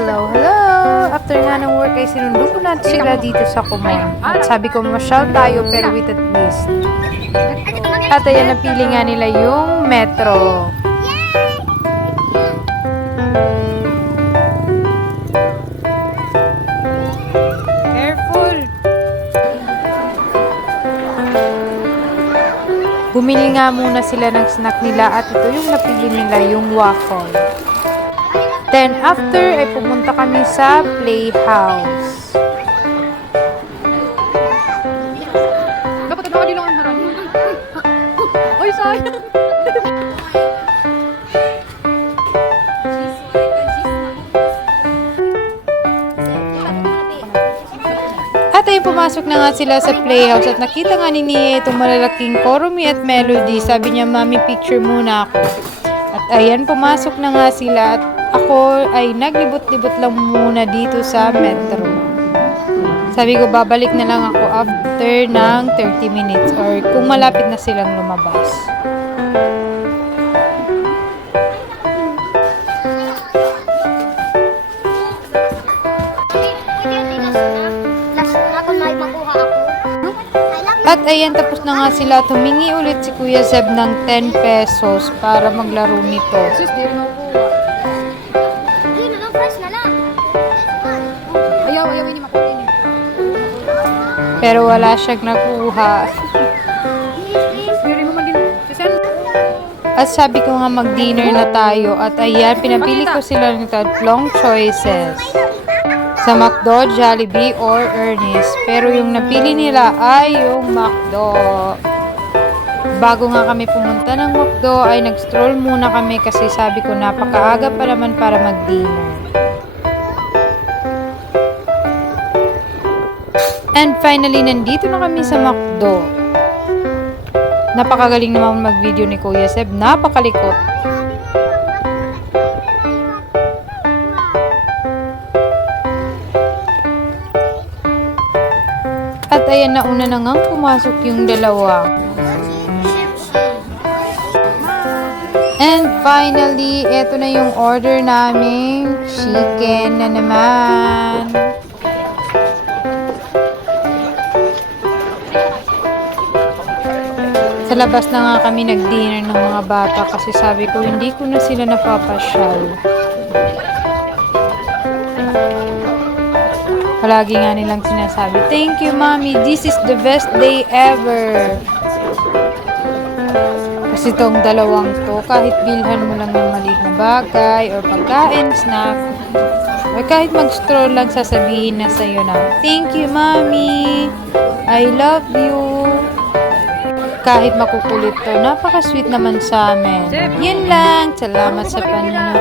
Hello, hello! After nga ng work ay sinundo ko na sila dito sa Kumon. At sabi ko, masyal tayo pero with a twist. At ayan, napili nga nila yung metro. Careful! Bumili nga muna sila ng snack nila at ito yung napili nila, yung waffle. Then, after, ay pumunta kami sa playhouse. Dapat ito ka ang harap. Oy, sayang. At ay pumasok na nga sila sa playhouse at nakita nga ni Nia itong malalaking Korumi at Melody. Sabi niya, Mami, picture muna ako. At ayan, pumasok na nga sila at ako ay naglibot-libot lang muna dito sa metro. Sabi ko, babalik na lang ako after ng 30 minutes or kung malapit na silang lumabas. At ayan, tapos na nga sila. Tumingi ulit si Kuya Zeb ng 10 pesos para maglaro nito. Sis, di rin ako. Ayaw, ini makutin. Pero wala siyang nakuha. Hindi mo man din. Sisan. At sabi ko nga mag-dinner na tayo. At ayan, pinapili ko sila ng tatlong choices. Sa McDo, Jollibee, or Ernest. Pero yung napili nila ay yung McDo. Bago nga kami pumunta ng McDo, ay nag-stroll muna kami kasi sabi ko napakaaga pa naman para mag-dinner. And finally, nandito na kami sa McDo. Napakagaling naman mag-video ni Kuya Seb. Napakalikot. At ayan, nauna na nga pumasok yung dalawa. And finally, eto na yung order namin. Chicken na naman. Sa labas na nga kami nag-dinner ng mga bata kasi sabi ko hindi ko na sila napapasyal. Palagi nga nilang sinasabi, thank you, Mommy. This is the best day ever. Kasi itong dalawang to, kahit bilhan mo lang ng maliit na bagay or pagkain, snack, or kahit mag-stroll lang, sasabihin na sa'yo na, thank you, Mommy. I love you. Kahit makukulit to, napaka-sweet naman sa amin. Yun lang. Salamat sa panonood.